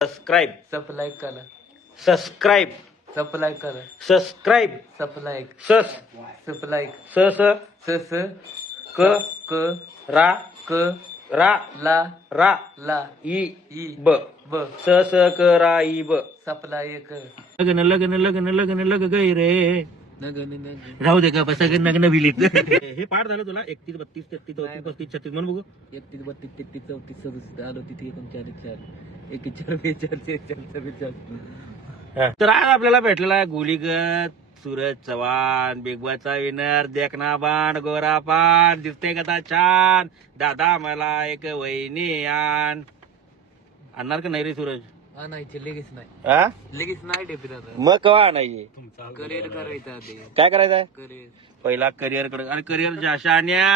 Subscribe supply करा subscribe supply करा subscribe supply सस supply स सस क क रा क रा ला रा ला ई ई ब ब स क रा ई ब सप्लाय क लगन लगन लगन लगन लग गई रे नग नग राहू दे का सगळं नग्न विलीत हे पाठ झालं तुला 31 32 33 34 35 36 म्हणून बघू 31 32 33 34 37 आलो तिथे 39 4 41 42 तर आज आपल्याला भेटलेला आहे गुलीगत सूरज चव्हाण बिग बॉसचा विनर देखना बाण गोरा पान दिसते कदा छान दादा मला एक वहिनी आणणार का नाही रे सूरज आणायचे लगेच नाही हा लगेच नाही डेपी दादा मग कवा आणायची करिअर करायचं आधी काय करायचंय करिअर पहिला करिअर कडे आणि करिअर जाशान्या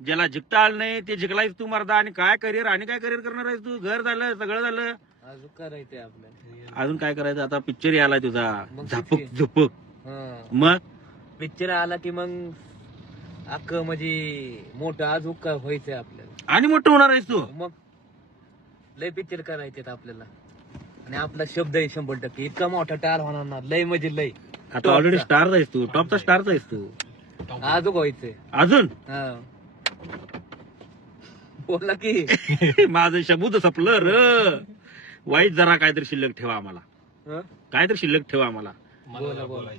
ज्याला जिंकता आलं नाही ते जिंकलायस तू मरदा आणि काय करिअर आणि काय करिअर करणार आहेस तू घर झालं सगळं झालं अजून करायचंय आपल्याला अजून काय करायचं आता पिक्चर यायलाय तुझा मग झपक picture. झुपक मग पिक्चर आला की मग अख्ख म्हणजे मोठं अजून काय व्हायचंय आपल्याला आणि मोठं होणार आहेस तू मग लय पिक्चर करायचे आपल्याला आणि आपला शब्द आहे 100% इतका मोठा टार होणार ना लय म्हणजे लय आता ऑलरेडी स्टार आहेस तू टॉपचा स्टारचा आहेस तू अजून व्हायचंय अजून हा बोला की माझं शब्द सपलं र वाईट जरा काहीतरी शिल्लक ठेवा आम्हाला हं? काहीतरी शिल्लक ठेवा आम्हाला बोला बोला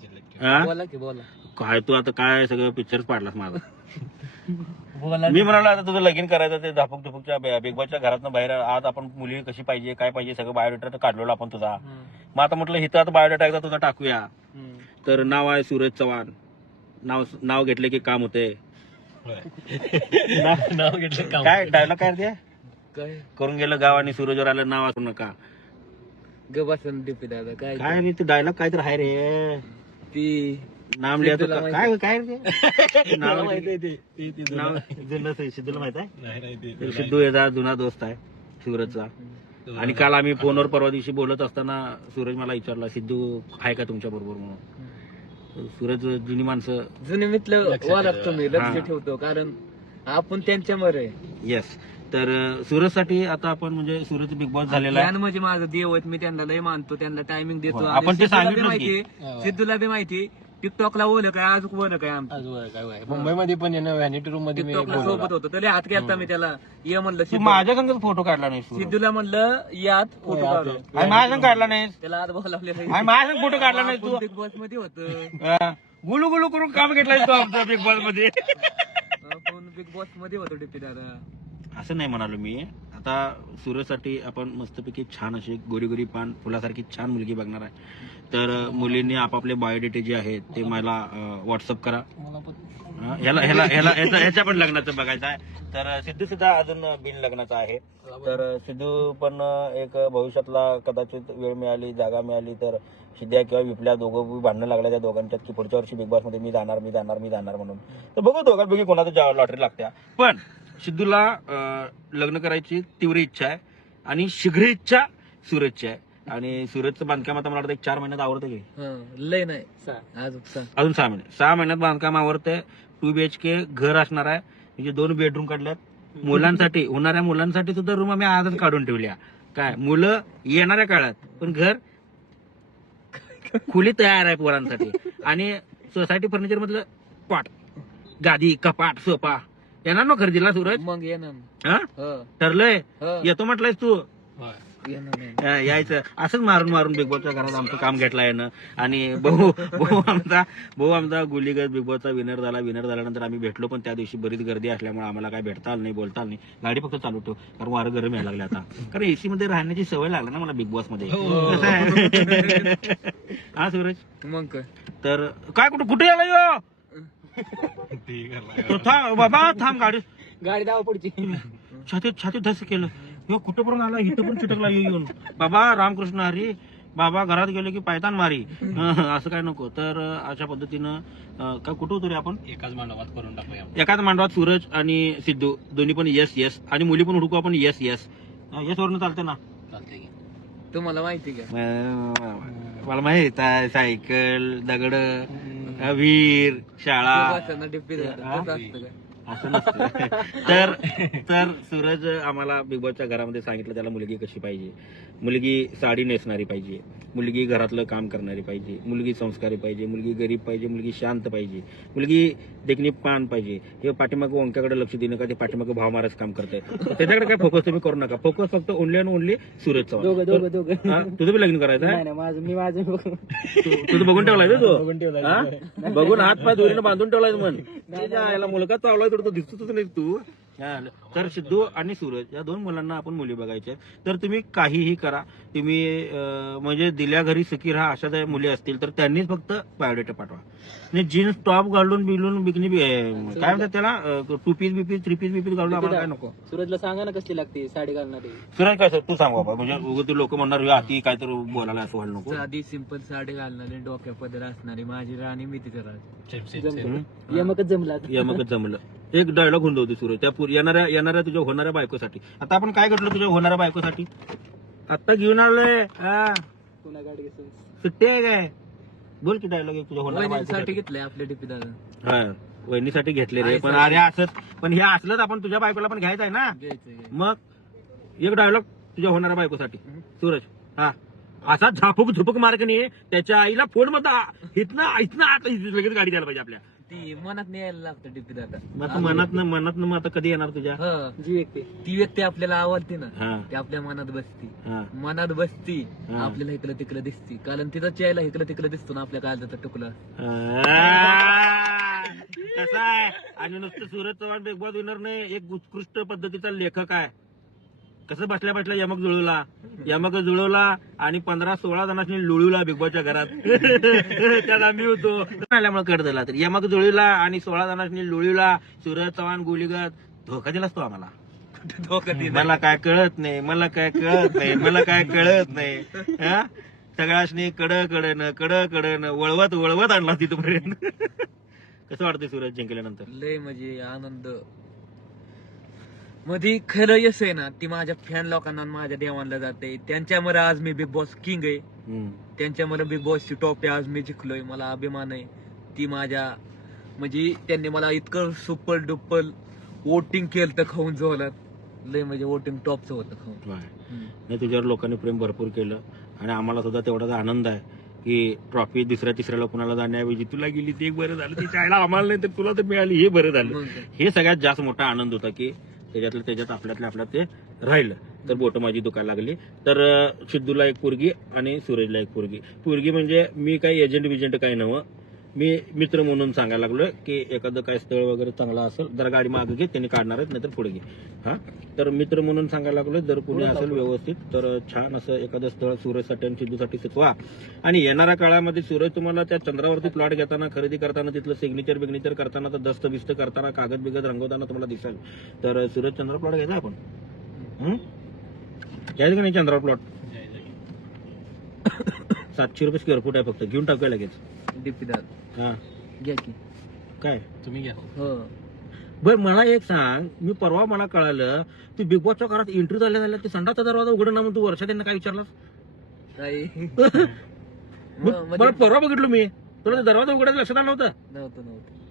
हा? बोला की बोला काय तू आता काय सगळं पिक्चर पाडलास माझा बोला मी म्हणालो आता तुझं लगीन करायचं ते धापक धुपकच्या बिग बॉसच्या घरातनं बाहेर आज आपण मुली कशी पाहिजे काय पाहिजे सगळं बायोडेटा काढलेलो आपण तुझा मग आता म्हटलं हिथं आता बायोडेटा एकदा तुझा टाकूया तर नाव आहे सूरज चव्हाण नाव घेतले की काम होते नाव घेतलं काय डायलॉग काय द्या काय करून गेलं गाव आणि सूरजवर आलं नाव असू नका गबासन डिपी दादा काय काय रे तू डायलॉग काय तर आहे रे ती नाम लिहायचं सिद्धूला का? काय काय रे ते? नाव माहिती नाव सिद्धूला माहित आहे सिद्धू याचा जुना दोस्त आहे सूरजचा आणि काल आम्ही फोनवर परवा दिवशी बोलत असताना सूरज मला विचारला सिद्धू आहे का तुमच्या बरोबर म्हणून सूरज जुनी माणसं जुने मित्र ओळखतो मी लक्ष हा. ठेवतो कारण आपण त्यांच्यावर आहे येस तर सूरजसाठी आता आपण म्हणजे सूरज बिग बॉस झालेला आहे ज्ञान म्हणजे माझं देव आहेत मी त्यांना लय मानतो त्यांना टायमिंग देतो हो, आणि आपण ते सिद्धूला बी सांगितलंच माहिती सिद्धूला बी माहिती टिकटॉकला ओळख काय आज ओळख आहे आमची मुंबईमध्ये पण व्हॅनिटी रूम मध्ये मी टिकटॉकला सोबत होतो तरी हात घेतला मी त्याला ये म्हणलं तू सिद्धू. माझ्या संग फोटो काढला नाही सिद्धूला म्हणलं यात फोटो काढू आणि माझ्या संग काढला नाही त्याला आज बोलावले आणि माझ्या संग फोटो काढला नाही तू बिग बॉस मध्ये होतं हा. गुलू गुलू करून काम घेतलाय तू आमचा बिग बॉस मध्ये आपण बिग बॉस मध्ये होतो डिपी दादा असं नाही म्हणालो मी आता सूरजसाठी आपण मस्तपैकी छान अशी गोरी गोरी पान फुलासारखी छान मुलगी बघणार आहे तर मुलींनी आपापले बायोडेटे जे आहेत ते मला व्हॉट्सअप करा ह्याला ह्याला ह्याला ह्याच्या पण लग्नाचं बघायचं आहे तर सिद्धू सुद्धा अजून बिन लग्नाचा आहे तर सिद्धू पण एक भविष्यातला कदाचित वेळ मिळाली जागा मिळाली तर सिद्ध्या किंवा विपल्या दोघं भांडणं लागल्या त्या दोघांच्यात की पुढच्या वर्षी बिग बॉस मध्ये मी जाणार म्हणून तर बघू दोघांपैकी कोणाचं लॉटरी लागत्या पण सिद्धूला लग्न करायची तीव्र इच्छा आहे आणि शीघ्र इच्छा सूरजची आहे आणि सूरजचं बांधकाम आता मला वाटतं 4 महिन्यात आवडतं की लय नाही अजून 6 महिने 6 महिन्यात बांधकाम आवडते 2 BHK घर असणार आहे म्हणजे 2 बेडरूम काढल्यात मुलांसाठी होणाऱ्या मुलांसाठी सुद्धा रूम आम्ही आजच काढून ठेवल्या काय मुलं येणाऱ्या काळात पण घर खुली तयार आहे पोरांसाठी आणि सोसायटी फर्निचर मधलं पाट गादी कपाट सोफा येणार ना खरेदीला सूरज मग येणार हा ठरलंय हो. येतो म्हटलंयस तू येणार यायचं असंच मारून मारून बिग बॉसच्या घरात आमचं काम घेतलं यानं आणि भाऊ आमचा गुलीगत बिग बॉसचा विनर झाल्यानंतर आम्ही भेटलो पण त्या दिवशी बरीच गर्दी असल्यामुळे आम्हाला काय भेटता आलं नाही बोलता आलं नाही गाडी फक्त चालू ठेव कारण वारं गरम यायला लागले आता कारण एसी मध्ये राहण्याची सवय लागली ना मला बिग बॉस मध्ये कसं आहे? हा सूरज मग काय तर काय कुठे यायला यो तो थांब बाबा थांब गाडी दावा पुढची छातीत धस केलं यो कुठं पण आला इथं पण चिटकला येऊन बाबा रामकृष्ण हरी बाबा घरात गेले की पायतान मारी असं काय नको तर अशा पद्धतीनं काय कुठं होतो रे आपण एकाच मांडवात करून टाकूया एकाच मांडवात सूरज आणि सिद्धू दोन्ही पण येस आणि मुली पण हुडकू आपण येस वरनं चालतं ना चालतंय की तुम्हाला माहिती का मला माहित आहे सायकल दगड वीर शाळा डिपी दादा कसं असतं काय असं नसतं. तर तर सूरज आम्हाला बिग बॉसच्या घरामध्ये सांगितलं त्याला मुलगी कशी पाहिजे. मुलगी साडी नेसणारी पाहिजे, मुलगी घरातलं काम करणारी पाहिजे, मुलगी संस्कारी पाहिजे, मुलगी गरीब पाहिजे, मुलगी शांत पाहिजे, मुलगी देखणी पान पाहिजे. हे पाठीमागं ओंक्याकडे लक्ष देऊ नका, ते पाठीमागं भाव मारायचं काम करतंय. त्याच्याकडे काय फोकस तुम्ही करू नका. फोकस फक्त only and only Suraj Chavan. हा, तुझं बी लग्न करायचं आहे? तुझं बघून ठेवलाय ना तो? हा? बघून हात पाय दोरीनं बांधून ठेवलाय म्हण. याला मुलगा चावलाय तर तो दिसतच नाही तू. हा, तर सिद्धू आणि सूरज या दोन मुलांना आपण मुली बघायच्या आहेत. तर तुम्ही काहीही करा, तुम्ही म्हणजे दिल्या घरी सुखी राहा अशा जर मुली असतील तर त्यांनीच फक्त बायोडेटा पाठवा. आणि जीन्स टॉप घालून बिलून बिकनी काय म्हणतात त्याला, टू पीस बिपीस थ्री पीस बिपीस घालून आम्हाला काय नको. सूरजला सांगा ना कसली लागते साडी घालणारी. सूरज काय सर तू सांग बाबा, म्हणजे उगाच ते लोक म्हणणार "हे हाती काय तर बोलायला असं व्हायला नको. साधी सिंपल साडी घालणारी, डोक्या पदर असणारी, माझी राणी मी तिथे राहते. जमलं यमकच जमला या मग जमलं. एक डायलॉग होऊन होती सूरज त्या येणाऱ्या तुझ्या होणाऱ्या बायकोसाठी. आता आपण काय घडलं तुझ्या होणाऱ्या बायकोसाठी? आता घेऊन आलोय. हा, पुन्हा गाडी घेऊन सुट्टी आहे काय? बोल की डायलॉग एक तुझ्या होणाऱ्या वहिनीसाठी बायकोसाठी. घेतलंय आपले डीपी दादा. हा, वहिनीसाठी घेतले रे. पण आईसाठी. अरे असंच, पण हे असलंच आपण तुझ्या बायकोला पण घ्यायचं आहे ना. घ्यायचं मग एक डायलॉग तुझ्या होणाऱ्या बायकोसाठी सूरज. हा, असा झापूक झुपूक मार्गने त्याच्या आईला फोन मध्ये इथनं आता लगेच गाडी द्यायला पाहिजे आपल्या. ती मनात न्यायला लागतं डीपी दादा. मग आता मनात मग आता कधी येणार तुझ्या? हं. जी व्यक्ती ती व्यक्ती आपल्याला आवडते ना, हा, ती आपल्या मनात बसती. हा. मनात बसती, हा. आपल्याला इकडं तिकडं दिसती. कारण तिचा चेहरा इकडं तिकडं दिसतो ना आपल्या काळजाचा तुकडा. कसं आहे, आणि नुसतं Suraj Chavan big boss winner नाही, एक उत्कृष्ट पद्धतीचा लेखक आहे. कसं बसल्या बसल्या यमक जुळवला आणि 15-16 जणांनी लुळवला बिग बॉसच्या घरात. त्यात आम्ही होतो आल्यामुळे कट झाला. तर यमक जुळवला आणि 16 जणांनी लुळवला. सूरज चव्हाण गोलीगत धोका दिलास तो आम्हाला. धोका दिला. मला काय कळत नाही. हा, सगळ्याशनी कडकडन वळवत आणला तिथपर्यंत. कसं वाटतंय सूरज जिंकल्यानंतर? लय म्हणजे आनंद. मध्ये खरं यश आहे ना, ती माझ्या फॅन लोकांना आणि माझ्या देवांना जाते. त्यांच्यामुळे आज मी बिग बॉस किंग आहे. हम्म. त्यांच्यामुळे बिग बॉसची टॉप आज मी जिंकलोय. मला अभिमान आहे. ती माझ्या म्हणजे त्यांनी मला इतकं सुपर डुपर वोटिंग केलं तर खाऊन जोलात. लय म्हणजे वोटिंग टॉपचं होतं खाऊन. नाही, तुझ्यावर लोकांनी प्रेम भरपूर केलं आणि आम्हाला सुद्धा तेवढाच आनंद आहे की ट्रॉफी दुसऱ्या तिसऱ्याला कुणाला जाण्याऐवजी तुला गेली ते एक बरं झालं. ती चायला आम्हाला नाही तर तुला तर मिळाली हे बरं झालं. मग काय. हे सगळ्यात जास्त मोठा आनंद होता की त्याच्यात आपल्यात ते राहिलं. तर बोटं माझी दुखायला लागली. तर सिद्धूला एक पोरगी आणि सूरजला एक पोरगी म्हणजे मी काही एजंट काही नव्हतं. मी मित्र म्हणून सांगायला लागलोय की एखादं काय स्थळ वगैरे चांगलं असेल जर गाडी मागे घे, त्यांनी काढणार आहेत, नाहीतर पुढे घे. हा, तर मित्र म्हणून सांगायला लागलोय जर कुणी असेल व्यवस्थित तर छान असं एखादं स्थळ सूरजसाठी आणि सिद्धूसाठी सुचवा. आणि येणाऱ्या काळामध्ये सूरज तुम्हाला त्या चंद्रावरती प्लॉट घेताना, खरेदी करताना, तिथलं सिग्नेचर करताना, तर दस्त बिस्त करताना, कागद बिगद रंगवताना तुम्हाला दिसेल. तर सूरज चंद्र प्लॉट घ्यायचा आपण. घ्यायचं का नाही चंद्रावर प्लॉट? 700 रुपये स्क्वेअर फूट आहे फक्त, घेऊन टाकूया लगेच. डीपी दादा हा, घ्या की. काय तुम्ही घ्या. हो. बर, मला एक सांग, मी परवा मला कळालं तू बिग बॉसच्या घरात एंट्री झाल्या ते संडासचा दरवाजा उघडं ना म्हणून तू वर्षा त्यांना काय विचारलास? काही मला परवा बघितलो मी, तुला दरवाजा उघडायचं लक्षात आलं नव्हतं? नव्हतं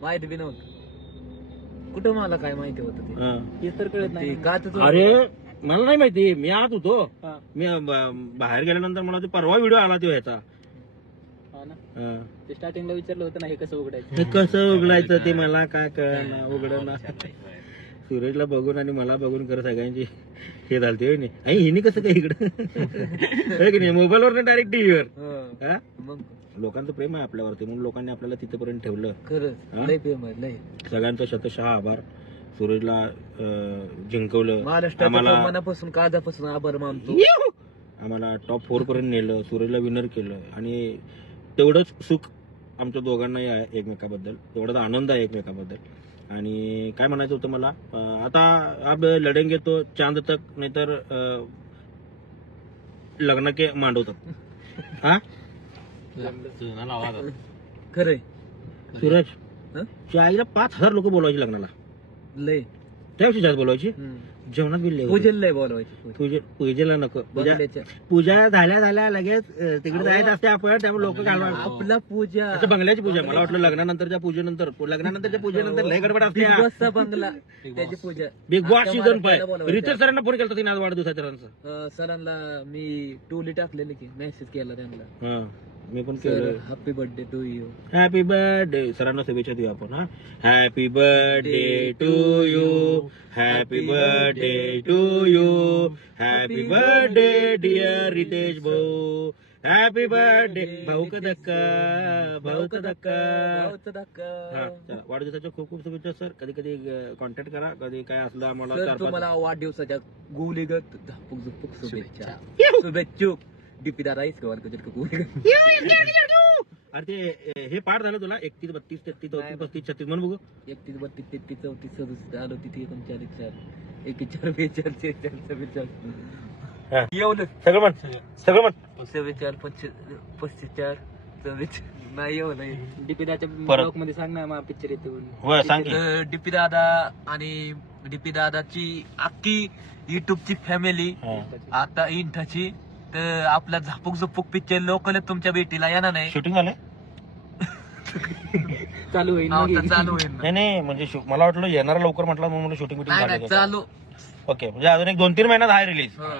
माहिती बी नव्हतं. कुठं मला काय माहिती होतं ते. हा. हेच तर कळत नाही. ते का तर अरे मला नाही माहिती, मी आत होतो. हा. मी बाहेर गेल्यानंतर मला ते परवा व्हिडिओ आला तो ह्याचा. हा ना, हा. ते स्टार्टिंगला विचारलं होतं ना हे कसं उघडायचं. हे कसं उघडायचं ते मला काय कळना, उघडना. सूरजला बघून आणि मला बघून खरं सगळ्यांची हे झालते होय नाही. आणि हिने कसं काय इकडं होय की नाही, मोबाईलवर डायरेक्ट टीव्हीवर. हो. हा, मग लोकांचं प्रेम आहे आपल्यावरती म्हणून लोकांनी आपल्याला तिथपर्यंत ठेवलं. खरंच हा? लय फेमस लय. सगळ्यांचा शतशः आभार. सूरजला जिंकवलं, महाराष्ट्राच्या आम्हाला मनापासून काळजापासून आभार मानतो. आम्हाला टॉप 4 पर्यंत नेलं, सूरजला विनर केलं. आणि तेवढंच सुख आमच्या दोघांनाही आहे एकमेकाबद्दल, तेवढाच आनंद आहे एकमेकाबद्दल. आणि काय म्हणायचं होतं मला, आता अब लढेंगे तो चांद तक, नाहीतर लग्न के मांडव तक. हा तुझा लावा आता. खरंय सूरज, हं? त्या आईला 5000 लोक बोलवायची लग्नाला, लय. त्याविषयी जास्त बोलवायची. जेवणात बिल्ले पूजेला लय बोलवायचे पूजेला नको बंगल्याच्या. पूजा झाल्या लगेच तिकडे जायचं असते आपण, त्यामुळे लोक घालवा आपला पूजा अच्छा बंगल्याची पूजा. मला वाटलं लग्नानंतरच्या पूजेनंतर पूजेनंतर लय गडबड असते. बिग बॉसचा बंगला त्याची पूजा. बिग बॉस आता सीझन मला 5 बोलवायचं. रितेश सरांना फोन केला तिने आज वाढदिवसाच्या सरांचा. सरांना मी टोली टाकलेली की मेसेज केला त्यांना, हा मी पण सर केलं. Happy birthday to you. Happy birthday सरांना शुभेच्छा देऊ आपण. हा happy birthday to you, happy birthday to you, happy birthday dear Ritesh भाऊ, हॅपी बर्थडे भाऊ का धक्का, भाऊ का धक्का. हा चला वाढदिवसाच्या खूप खूप शुभेच्छा सर. कधी कधी कॉन्टॅक्ट करा, कधी काय असलं आम्हाला सर 4-5 तुम्हाला वाढदिवसाच्या गुलीगत धपूक झुपूक शुभेच्छा. शुभेच्छुक डीपी दादा इसकवाल गुलीगत. अरे ते हे पाठ झालं तुला 31 32 33 34 35 36 म्हणून बघू. 31 32 33 34 37 38 39 40 41 42 43 44 हा. एवढं सगळं म्हण सगळं म्हण. 44 45 44 नाही एवढं. डीपीदाच्या परत. ब्लॉग मध्ये सांग ना मग पिक्चर येते म्हणून. होय सांग की. डीपी दादा आणि डीपी दादाची अख्खी युट्यूबची फॅमिली हा. आता इंठाची, तर आपला झापूक झुपूक पिक्चर लोकल तुमच्या भेटीला येणार नाही. शूटिंग झालंय? चालू होईल मग आता ये. चालू होईल ना. नाही म्हणजे मला वाटलं येणार लवकर म्हटलं म्हणून शूटिंग नाही नाही बिटिंग चालू. ओके म्हणजे अजून एक 2-3 महिन्यात आहे रिलीज. हा.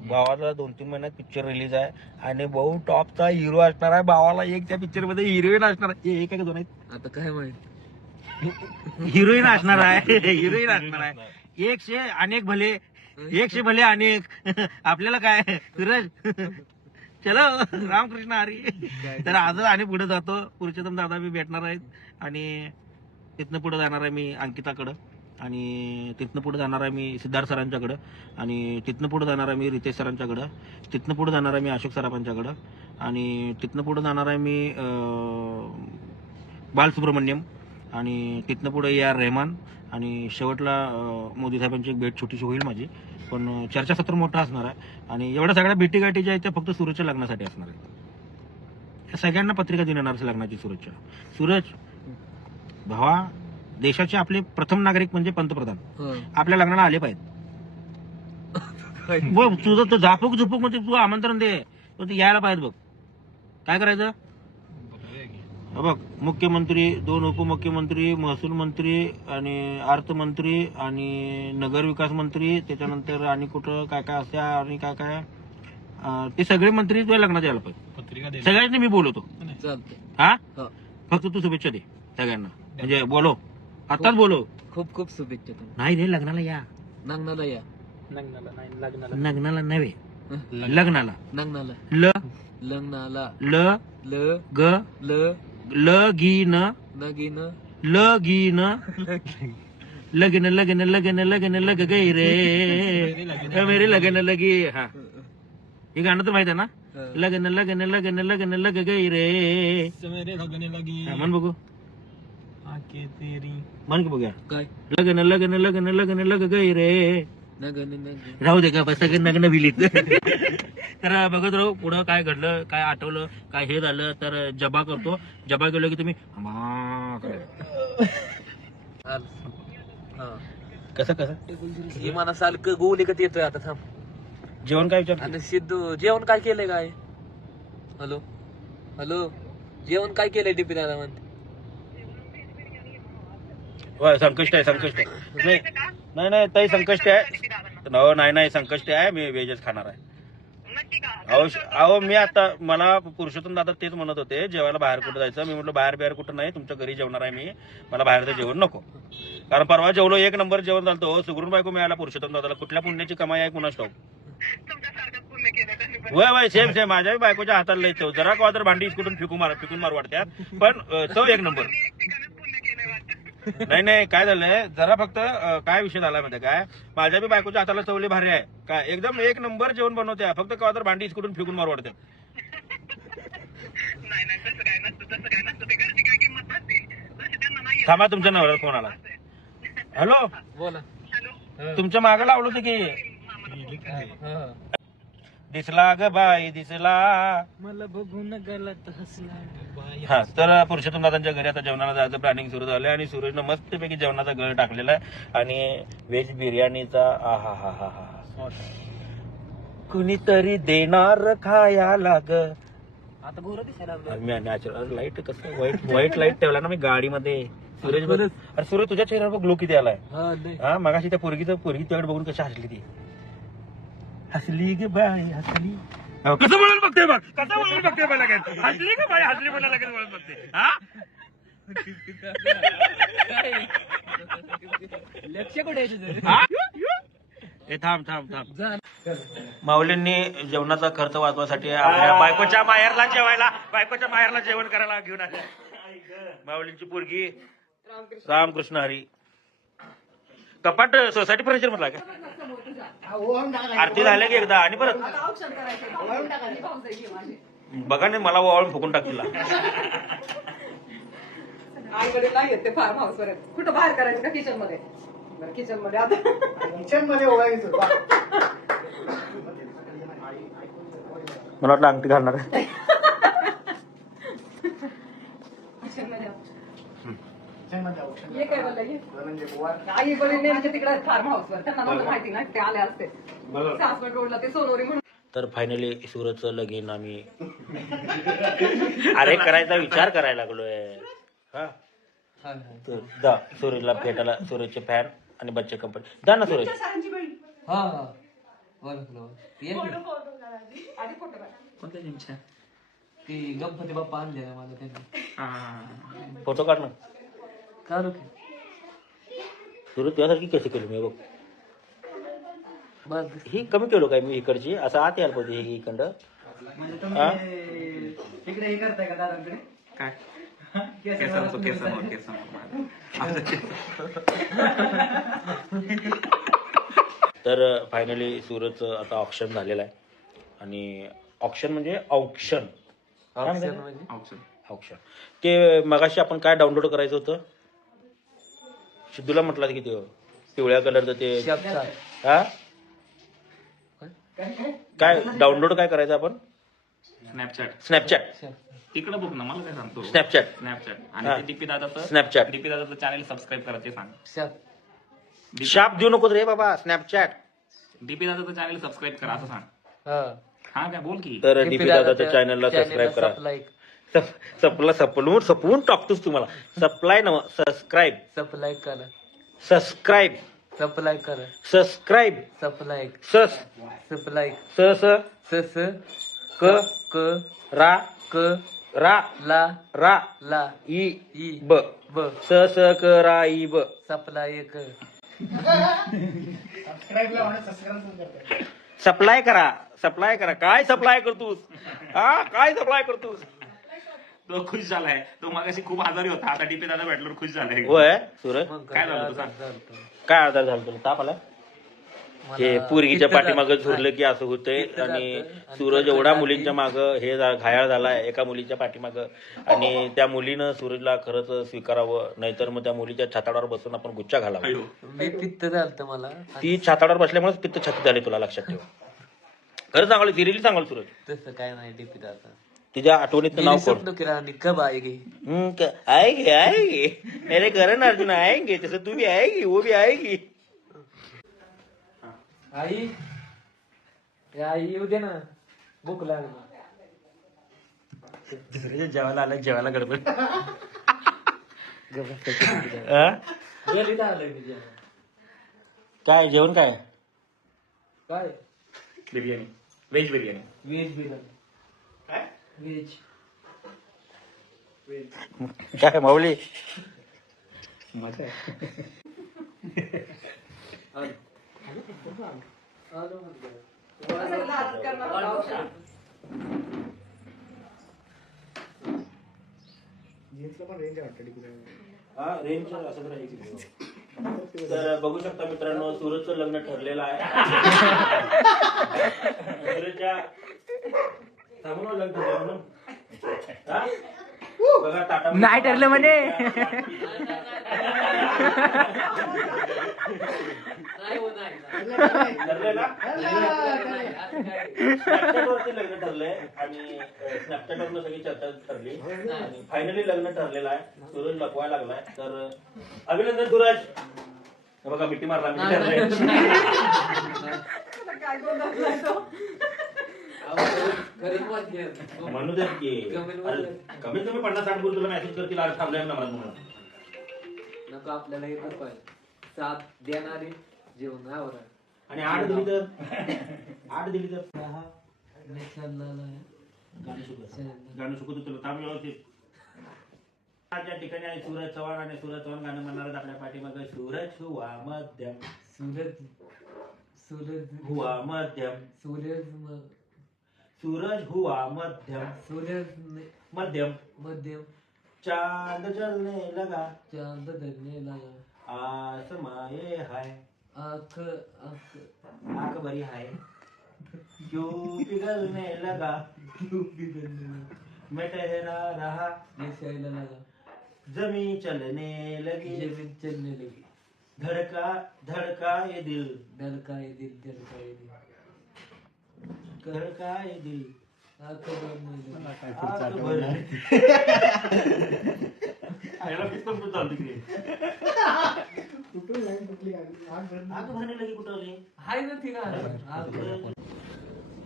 भावाला 2-3 महिन्यात पिक्चर रिलीज आहे आणि भाऊ टॉपचा हिरो असणार आहे. भावाला एक त्या पिक्चर मध्ये हिरोईन असणार आहे. एक आहे का दोन आहेत? आता काय माहित. हिरोईन असणार आहे. हिरोईन असणार आहे. एकशे अनेक भले, एकशे भले अनेक. आपल्याला काय सूरज चलो रामकृष्ण हरी. तर आजच आणि पुढे जातो. पुरुषोत्तम दादा मी भेटणार आहेत आणि तिथनं पुढे जाणार आहे मी अंकिताकडं, आणि तिथनं पुढे जाणार आहे मी सिद्धार्थ सरांच्याकडं, आणि तिथनं पुढे जाणार आहे मी रितेश सरांच्याकडं, तिथनं पुढे जाणार आहे मी अशोक सराफांच्याकडं, आणि तिथनं पुढे जाणार आहे मी बालसुब्रमण्यम, आणि तिथनं पुढे ए आर रेहमान, आणि शेवटला मोदी साहेबांची एक भेट छोटीशी होईल माझी. पण चर्चासत्र मोठं असणार आहे आणि एवढ्या सगळ्या भेटीगाठी ज्या आहेत त्या फक्त सूरजच्या लग्नासाठी असणार आहेत. या सगळ्यांना पत्रिका देणार लग्नाची सूरजच्या. सूरज भावा, देशाचे आपले प्रथम नागरिक म्हणजे पंतप्रधान हा. आपल्या लग्नाला आले पाहिजे. बघ तुझं तो झापूक झुपूक म्हणजे तू आमंत्रण दे, पण ते यायला पाहिजे. बघ काय करायचं. बघ मुख्यमंत्री, 2 उपमुख्यमंत्री, महसूल मंत्री आणि अर्थमंत्री आणि नगर विकास मंत्री, त्याच्यानंतर आणि कुठं काय काय असत्या आणि काय काय ते सगळे मंत्री तुझ्या लग्नात यायला पाहिजे. पत्रिका दे. सगळ्यांनी मी बोलवतो. चालतंय. हा हा. फक्त तू शुभेच्छा दे सगळ्यांना, म्हणजे बोलो आताच बोलो. खूप खूप शुभेच्छा तुम्हाला. नाही रे लग्नाला या. नग्नाला या. लग्नाला नाही लग्नाला. लग्नाला नव्हे, लग्नाला. नग्नाला. ल लग्नाला. ल ल ग ल लगीन नगीन लगीन लगन लगन लगन लगन लग गई रे मेरे लगन लगी. हा हे गाणं तर माहित आहे ना. लगन लगन लगन लगन लग गई रे. सवेरे लगने लगी हा, म्हण बघू. आंखें तेरी. म्हण की बघूया. काय लगन लगन लगन लगन लग गई रे. नगन नगन. राहू दे का बस सगळं नग्न विलीत. तर बघत राहू पुढं काय घडलं, काय आठवलं, काय हे झालं तर जबा करतो. जबा केलं की तुम्ही मा करा. हा. कसं कसं विमानासारखं गोलीगत येतोय आता. थांब. जेवण काय विचार. आणि सिद्धू जेवण काय केलंय काय. हॅलो हॅलो जेवण काय केलंय डीपी दादा म्हणते. होय संकष्ट आहे, संकष्ट आहे. नाही नाही नाही ताई संकष्ट आहे. नाही नाही संकष्ट आहे. मी व्हेजच खाणार आहे. अहो मी आता मला पुरुषोत्तम दादा तेच म्हणत होते जेवायला बाहेर कुठं जायचं. मी म्हटलं बाहेर कुठं नाही, तुमच्या घरी जेवणार आहे मी. मला बाहेरचं जेवण नको. कारण परवा जेवलो 1 नंबर जेवण झालं. सुगरून बायको मिळाला पुरुषोत्तम दादाला. कुठल्या पुण्याची कमाई आहे कुणास ठाऊक. होय होय सेम सेम. माझ्या बायकोच्या हाताला लई चव. जरा कवा तर भांडी कुठून फिकून मार वाटत्यात, पण चव 1 नंबर. नाही नाही काय झालंय जरा फक्त काय विषय झाला म्हणजे काय, माझ्या बी बायकोच्या हाताला चवली भारी आहे. काय एकदम 1 नंबर जेवण बनवत्या. फक्त कवा तर भांडी कुठून फिकून मार वाटत्यात. थांबा तुमच्या नवऱ्याला फोन आला. हॅलो बोला. तुमच्या मागे लावलं होतं की. हा. दिसला ग बाई दिसला. मला बघून गलत हसला. हा तर पुरुषोत्तम दादांच्या घरी आता जेवणाला जायचं प्लॅनिंग सुरू झालंय आणि सूरजनं मस्तपैकी जेवणाचा गळ टाकलेला आहे आणि व्हेज बिर्याणीचा आहा हा हा हा कुणीतरी देणार खायाला ग. आता गोरं दिसायला लागलं. मी नॅचरल लाईट कसं व्हाईट लाईट ठेवला ना मी गाडीमध्ये. सूरज बघ अरे सूरज तुझ्या चेहऱ्यावर ग्लो किती आलाय. हा मगाशी त्या पोरगी त्याकडे बघून कशी हसली ती. हसली ग बाई हसली. कसं म्हणून बघते बघ कसं म्हणून बघते मला काय हसली ग बाई हसली म्हणा लगेच म्हणून बघते. हा लक्ष कुठे आहे तुझं? हे थांब माऊलींनी जेवणाचा खर्च वाचवासाठी आपल्या बायकोच्या माहेरला जेवण करायला घेऊन आले. माऊलींची पोरगी रामकृष्ण हरी कपाट सोसायटी फर्निचर मधला का आरती झाल्या की एकदा आणि परत बघा नाही मला वाळून फुकून टाकतील. आईकडे नाही येत ते फार्म हाऊस वर कुठं बाहेर करायचं का किचन मध्ये. किचन मध्ये आता किचन मध्ये ओळायचं. मला वाटलं अंगठी घालणार. ये काय बोलला आई बरी नेमके तिकडे फार्म हाऊस वर त्यांना नव्हतं माहिती नाही ते आले असते सासवड रोडला ते सोनोरी म्हणून. तर फायनली सूरजचं लगीन आम्ही अरे करायचा विचार करायला लागलोय. हा तर दा सूरजला भेटायला सूरजचे फॅन आणि बच्चे कंपनी दा ना सूरज. कोणत्या जिमच्या? ते गणपती बाप्पा आणले ना मला त्यांनी. फोटो काढ ना. काढू सूरज तुझ्यासारखी कशी केली मी बघ. बघ ही कमी केलो काय मी इकडची असं आत यायला पाहिजे ही इकडं. म्हणजे तुम्ही तिकडे हे करताय का दादांकडे काय? तर फायनली सूरजचं आता ऑप्शन झालेलं आहे आणि ऑप्शन म्हणजे ऑप्शन ऑप्शन ते मगाशी आपण काय डाउनलोड करायचं होतं सिद्धूला म्हटलं की ते पिवळ्या कलरचं ते हा काय डाउनलोड काय करायचं आपण स्नॅपचॅट तिकडे बघ ना मला काय सांगतो. स्नॅपचॅट आणि ते डीपी दादाचं चॅनल सबस्क्राईब करा ते सांग. शाप देऊ नको रे बाबा स्नॅपचॅट. डीपी दादाचं चॅनल सबस्क्राईब करा असं सांग. हा काय बोल की. तर डीपी दादाच्या चॅनलला सबस्क्राईब करा. सपवून टाकतोस तुम्हाला सप्लाय न सबस्क्राईब सप्लाय करा सबस्क्राईब सप्लाय करा सबस्क्राईब सप्लाय सस सप्लाय स स क क रा क रा ला रा ला ई ई ब ब स क रा ई ब सप्लाय क सप्लाय करा काय सप्लाय करतोस. हा काय सप्लाय करतोस. तो खुश झालाय. तो मागाशी खूप आजारी होता आता डीपी दादा भेटल्यावर खुश झालाय. होय सूरज काय झालं तुझा? काय आजार झाला तुला ताप आला. हे पोरगीच्या पाठीमागं झुरलं की असं होतंय आणि सूरज एवढा मुलींच्या मागं हे घायाळ झालाय एका मुलीच्या पाठीमागं आणि त्या मुलीनं सूरजला खरंच स्वीकारावं नाहीतर मग त्या मुलीच्या छाताडावर बसून आपण गुच्छा घालावा. मी पित्त झालं मला ती छाताडावर बसल्यामुळेच पित्त छाती झाली तुला लक्षात ठेव. खरं सांगाल सिरियसली सांगाल सूरज तसं काय नाही डीपी दादा. तिच्या आठवणीतलं नाव कोण स्वप्न केला आणि कब आएगी आएगी अरे करण अर्जुन आएंगे तसं तू भी आएगी वो भी आएगी. आई आई येऊ दे ना भूक लागली. जेवायला आलं जेवायला गडबड. घरी आलोय मी जेवायला. काय जेवण काय काय बिर्याणी व्हेज बिर्याणी. व्हेज बिर्याणी काय व्हेज काय माऊली मजा आहे. तर बघू शकता मित्रांनो सूरजचं लग्न ठरलेलं आहे. सूरजच्या थांबून लग्न ठरलं म्हणून बघा टाटा नाही ठरलं म्हणे. नाही हो नाही ठरलंय ना? नाही, असं काय. स्नॅपचॅटवरती लग्न ठरलंय आणि स्नॅपचॅटवरनं सगळी चर्चा ठरली आणि फायनली लग्न ठरलेलं आहे. सूरज लपवायला लागलाय. तर अभिनंदन सूरज. हे बघा मिठी मारला मी ठरलंय. काय गोंधळ झालाय तो. खरंच वाटते. म्हणू देत की कमीत कमी 50-60 गुरु तुला मेसेज करतील आज थांबलाय ना म्हणून. नको आपल्याला येतच पाहिजे. साथ देणारे जेवण आवरा. आणि 8 दिली तर 8 दिली तर गाणं शिकवतो तुला ताम व्यवस्थित. त्या ठिकाणी आहे सूरज चव्हाण आणि सूरज चव्हाण गाणं म्हणणार आहेत आपल्या पाठीमागे. सूरज हुआ मध्यम सूरज हुआ मध्यम सूरज हुआ मध्यम मध्यम मध्यम चांद जलने लगा चांद धरने लगा आसमाए हाय आँख आँख आँख भरी हाय क्यों पिघलने लगा क्यों बिगड़ने लगा मैं ठहरा रहा निशाइला लगा जमीन चलने लगी जमीन चलने लगी धड़का धड़का ये दिल धड़काए दिल धड़काए दिल धड़का ये दिल आँख भरने लगी आँख भरने याला किती पण चालते की आँख भरने लगी कुठं आली? हाय ना ती ना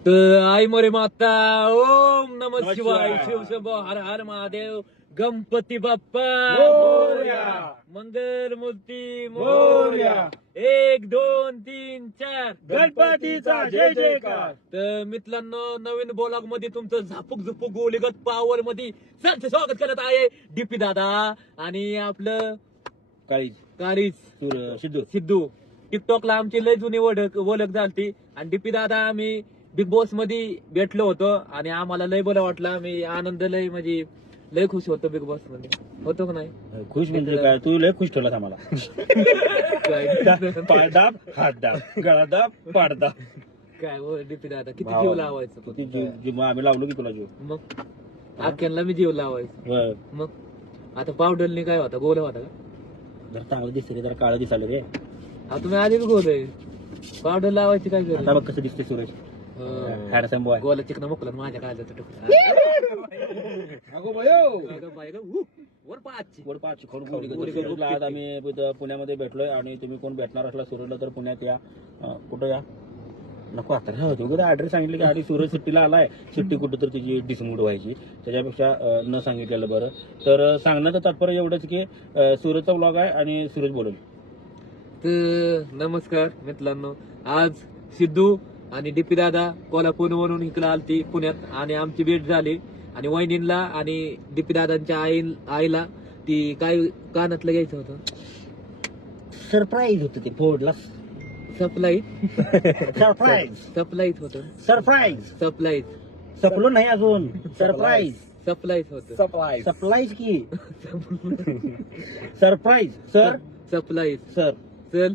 तर आई मोरे माता ओम नमः नमः शिवाय शिवाय. शिव शंभो हर हर महादेव गणपती बाप्पा मोरया. मंगल मूर्ती मोरया. 1 2 3 4 गणपतीचा जय जयकार. तर मित्रांनो नवीन ब्लॉग मध्ये तुमचं झापूक झुपूक गोलीगत पावर मध्ये सरचं स्वागत करत आहे डीपी दादा आणि आपलं काळीज सिद्धू. टिकटॉकला आमची लय जुनी ओळख झालती आणि डीपी दादा आम्ही बिग बॉस मध्ये भेटलो होतो आणि आम्हाला लय बरं वाटलं. आम्ही आनंद लय म्हणजे लय खुश होतो बिग बॉस मध्ये. होतो का नाही? खुश म्हणजे काय तू लय खुश ठेवला आम्हाला. पायदाब हातदाब गळादाब पाडदाब काय हो डीपी दादा किती जीव लावायचं किती जीव आम्ही लावलो की तुला जीव. मग आख्यांना मी जीव लावायचं. मग आता पावडरने काय होता गोल होता का? जर चांगलं दिसते रे जरा काळं दिसायला रे. आता तुम्ही आधी गोल आहे पावडर लावायची काय आता बघ कसं दिसते सुरेश हॅडसम बॉय. गोला चिकन मोकला माझ्या काळात आज आम्ही इथं पुण्यामध्ये भेटलोय आणि तुम्ही कोण भेटणार असला सुरजला तर पुण्यात या. कुठं या नको आता काय ऍड्रेस सांगितलं की आधी सूरज सिट्टीला आलाय. सिट्टी कुठं तर तिची डिसमूड व्हायची त्याच्यापेक्षा न सांगितलेलं बरं. तर सांगण्याचं तात्पर्य एवढंच की सूरजचा ब्लॉग आहे आणि सूरज बोलून. तर नमस्कार मित्रांनो, आज सिद्धू आणि डीपी दादा कोल्हापूरवरून इकडे आलती पुण्यात आणि आमची भेट झाली आणि वहिनींला आणि डीपी दादांच्या आईला ती काय कानातलं घ्यायचं होतं. सरप्राईज होतं ते फोडला. सप्लाईज सरप्राईज होतं. सरप्राईज सपलो नाही अजून. सरप्राईज होतं. सप्लाईज की सरप्राईज सर सप्लाईज सर चल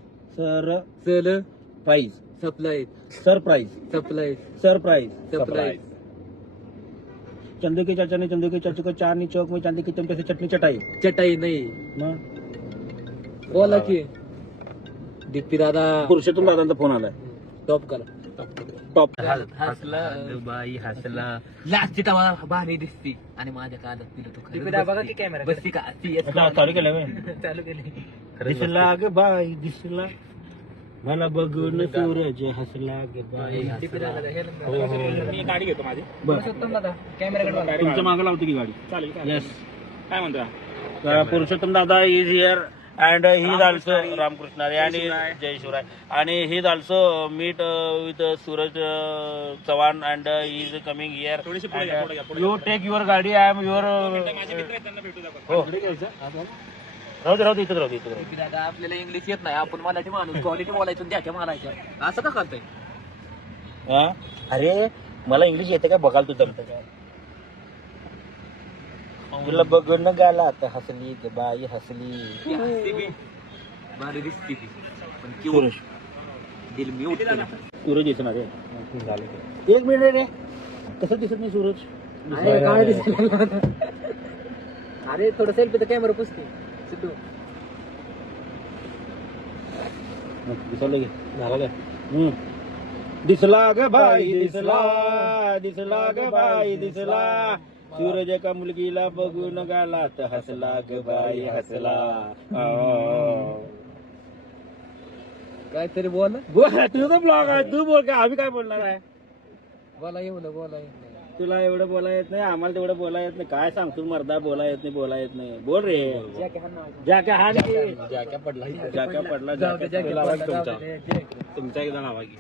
चल prize surprise surprise surprise surprise. चंदे के चाचा ने चंदे के चाचू को चांदनी चौक में चांदी के चमचे से चटनी चटाई. चटाई नाही मग बोला की डीपी दादा पुरुषोत्तम दादांचा फोन आलाय. टॉप करा टॉप हसला बाई हसला लास्ट मला भारी दिसती आणि माझ्या कानात दिलं तो बसती का चालू केलं चालू केली. दिसला ग बाई दिसला मला बघून सूरज हसला ग बाई. गाडी घेतो माझी तुमच्या मागे लावतो की गाडी. चालेल. येस काय म्हणता? पुरुषोत्तम दादा is here and he is also Ramkrishna आणि जय शिवराय आणि he is also meet with Suraj Chavan and he is coming here. You take your गाडी. I am your. माझे मित्र आहेत, त्यांना भेटू द्या. राहू दे इथं दादा आपल्याला इंग्लिश येत नाही, आपण मराठी माणूस क्वालिटी बोलायचं द्याच्या मारायच्या असं का करताय. अरे मला इंग्लिश येते काय बघाल तू जमतं काय. तुला बघून गाला आता हसली ग बाई हसली. भारी दिसती ती पण सूरज दिल म्यूट सूरज दिसत माझे झाले. 1 मिनिट रे कसं दिसत नाही सूरज. काय दिसत. अरे थोडं सेल्फी तर कॅमेरा पुसते सिद्धू. दिसलं की झाला काय दिसला ग बाई दिसला ग बाई दिसला सूरज का मुलगीला बघून गालात हसला ग बाई हसला. काहीतरी बोल तुझं ब्लॉग आहे तू बोल का आम्ही काय बोलणार आहे. बोला येऊ तुला एवढं बोला येत नाही आम्हाला तेवढं बोला येत नाही काय सांगतो मर्दा बोला येत नाही बोल रे. जाक्या हा जाक्या पडला तुमच्या एकदा नावा की